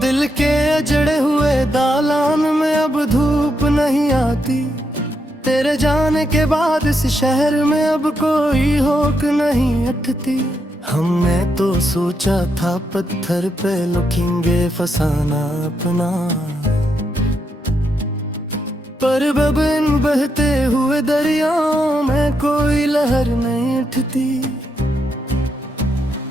दिल के अजड़े हुए दालान में अब धूप नहीं आती। तेरे जाने के बाद इस शहर में अब कोई होक नहीं उठती। हमने तो सोचा था पत्थर पे लुकेंगे फसाना अपना, पर अब इन बहते हुए दरियाओं में कोई लहर नहीं उठती।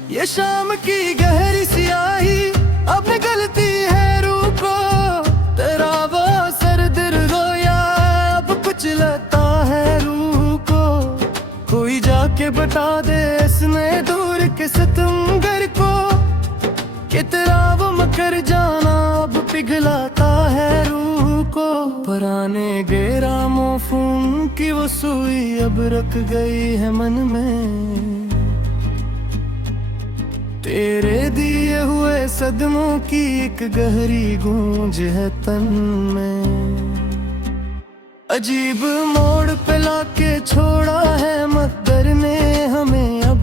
ये शाम की गहरी सियाही अब निकलती है रूह को, तेरा वो सर्द रोया अब कुछ लगता है रूह को। कोई जाके बता दे इसने दूर के सितमगर को, कि तेरा वो मकर जाना अब पिघलाता है रूह को। पराने गेरा मौफूम की वो सुई अब रख गई है मन में, तेरे दिए हुए सदमों की एक गहरी गूंज है तन में। अजीब मोड़ पे लाके छोड़ा है मकदर ने हमें अब,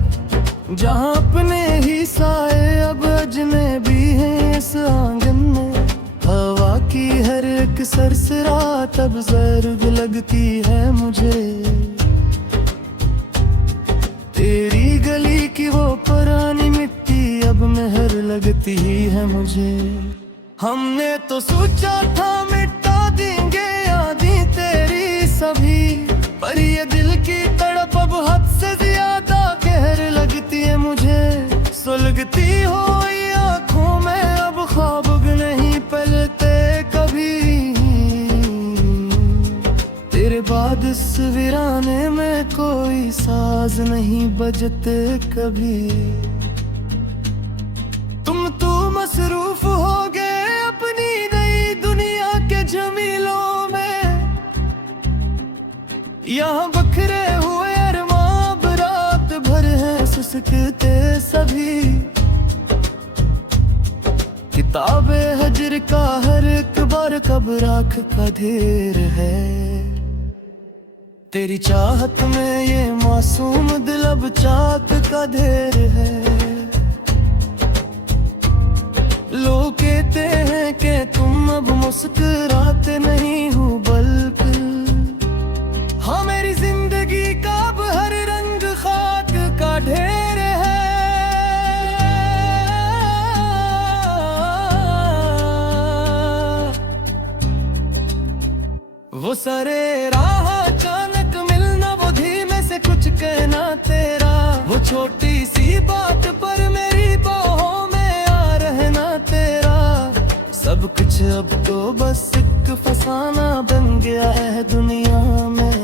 जहां अपने ही साए अब अजनबी हैं इस आंगन में। हवा की हर एक सरसराहट अब जर्द लगती है मुझे, तेरी गली की वो पुरानी मिट्टी अब मेहर लगती है मुझे। हमने तो सोचा था मिटा देंगे यादें तेरी सभी, पर ये दिल की तड़प अब हद से ज्यादा कहर लगती है मुझे। सुलगती हो ये आँखों में अब ख्वाब नहीं पलते कभी, तेरे बाद इस वीराने में कोई साज नहीं बजते कभी। तुम तो मसरूफ हो गए अपनी नई दुनिया के झमेलों में, यहाँ बखरे हुए अरमां रात भर हैं सुसकते सभी। किताबे हजर का हर एक बार कब राख का ढेर है, तेरी चाहत में ये मासूम दिल अब चाक का ढेर है। लोग कहते हैं कि तुम अब मुस्कुराते नहीं हो, बल्कि हाँ मेरी जिंदगी का अब हर रंग खाक का ढेर है। वो सरे राह अचानक मिलना, वो धीमे से कुछ कहना तेरा, वो छोटी सी बात पर मेरी बाहों में आ रहना तेरा। सब कुछ अब तो बस एक फसाना बन गया है दुनिया में।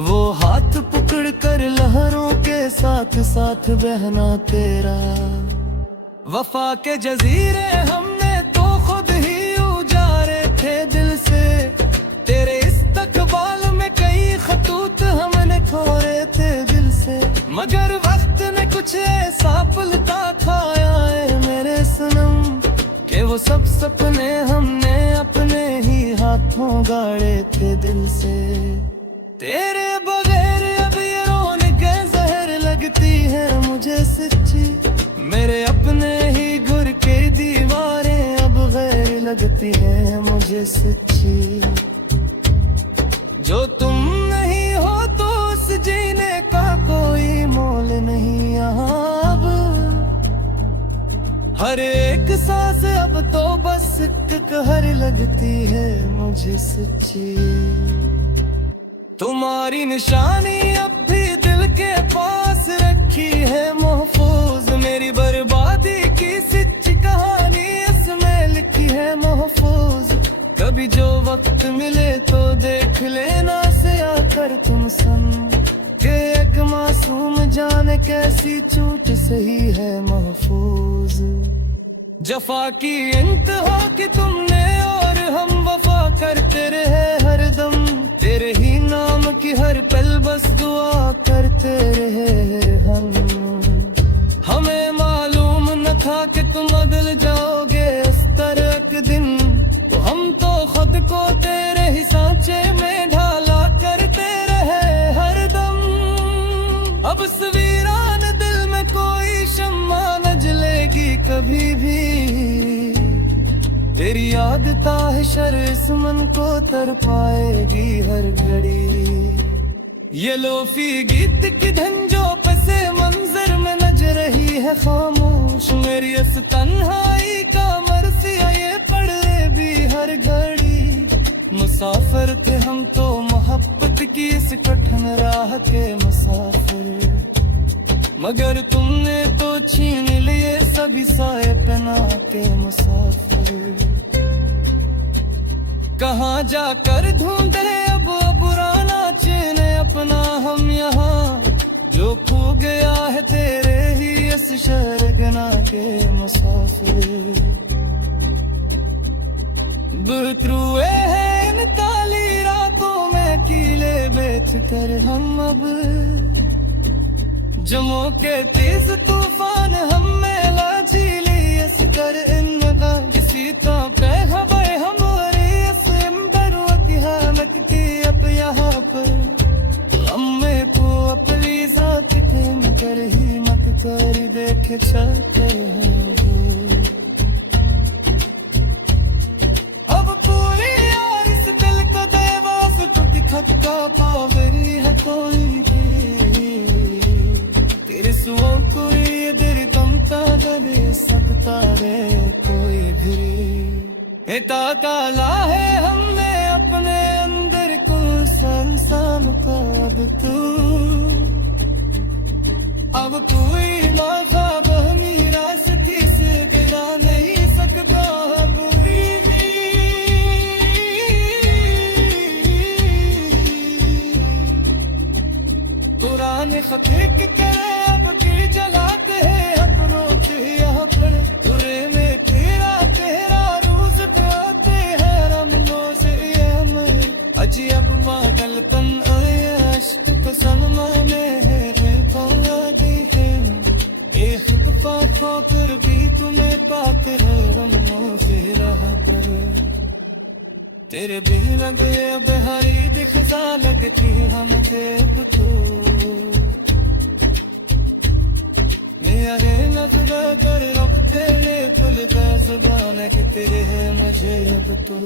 वो हाथ पकड़ कर लहरों के साथ साथ बहना तेरा। वफा के जजीरे हमने तो खुद ही उजारे थे दिल से, तेरे इस्तकबाल में कई खतूत हमने खोरे थे दिल से। मगर वक्त ने कुछ ऐसा पलटा खाया है मेरे सनम, कि वो सब सपने हमने अपने ही हाथों गाड़े थे दिल से। तेरे बगैर अब ये रौनकें जहर लगती है मुझे सच्ची, मेरे अपने ही घर के दीवारें अब गैर लगती है मुझे सच्ची। जो तुम नहीं हो तो उस जीने का कोई मोल नहीं यहाँ अब, हर एक सांस अब तो बस एक कहर लगती है मुझे सच्ची। तुम्हारी निशानी अब भी दिल के पास रखी है महफूज, मेरी बर्बादी की सच्ची कहानी इसमें लिखी है महफूज। कभी जो वक्त मिले तो देख लेना से आकर तुम सुन, के एक मासूम जाने कैसी चोट सही है महफूज। जफा की इंतहा की तुमने और हम वफा करते रहे हरदम, तेरे ही नाम की हर पल बस दुआ करते रहे हम। हमें मालूम न था कि तुम बदल जाओगे उस तरह के दिन, तो हम तो खुद को तेरे ही सांचे में ढाला करते रहे हरदम। अब इस वीरान दिल में कोई शम्मा न जलेगी कभी। यादता है शर इस मन को तड़पाएगी हर घड़ी। ये लोफी गीत की धंजों पसे मंजर में नज रही है खामोश मेरी इस तन्हाई का मरसिया ये पड़े भी हर घड़ी। मुसाफिर थे हम तो मोहब्बत की इस कठिन राह के मुसाफिर, मगर तुमने तो छीन लिए सभी साए पहना के मुसाफिर। कहाँ जाकर ढूंढे अब पुराना चैन अपना हम यहाँ, जो खो गया है तेरे ही इस शरगना के मुसाफिर। बतरुए हैं इन काली रातों में किले बेच कर हम अब, जमो के तेज तूफान हम में लाचीली इस कर इनका किसी तो पे हवाए हमारे हमत की अब यहाँ पर हमें को अपनी जात के मगर ही मत कर देख चलते हैं अब पूरी यार इस दिल का देवास तो दिखता पावरी है कोई तेरे सुओं कोई इधर दमता दबे सकता रे कोई भी ताला है हमने अपने अंदर को संसार को अब कोई माथा बहनी रास्ते से गिरा नहीं सकता पुराने खतरे के करे अब की जलाते हैं अपनों के यहाँ पर बुरे में तेरा तेरा रोज गाते हैं रमनों से अजी अब बादल तन आए अश्क तो सलमा में है रे पाया दी है एक दफा ठोकर भी तुम्हें पाते है रमनों से राह पर तेरे भी लग अब हरी दिखता लगती हम थे तो मेरे नजर कर रब तेरे खुल गए जुबान के तेरे है मुझे अब तो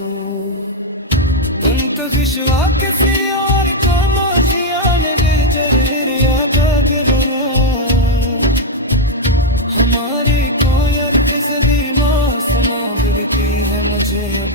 तुम तो विश्वा किसी और को मोजियाने गिर जरिया गगरा हमारी कोई किस दी मौसम गिरती है मुझे अब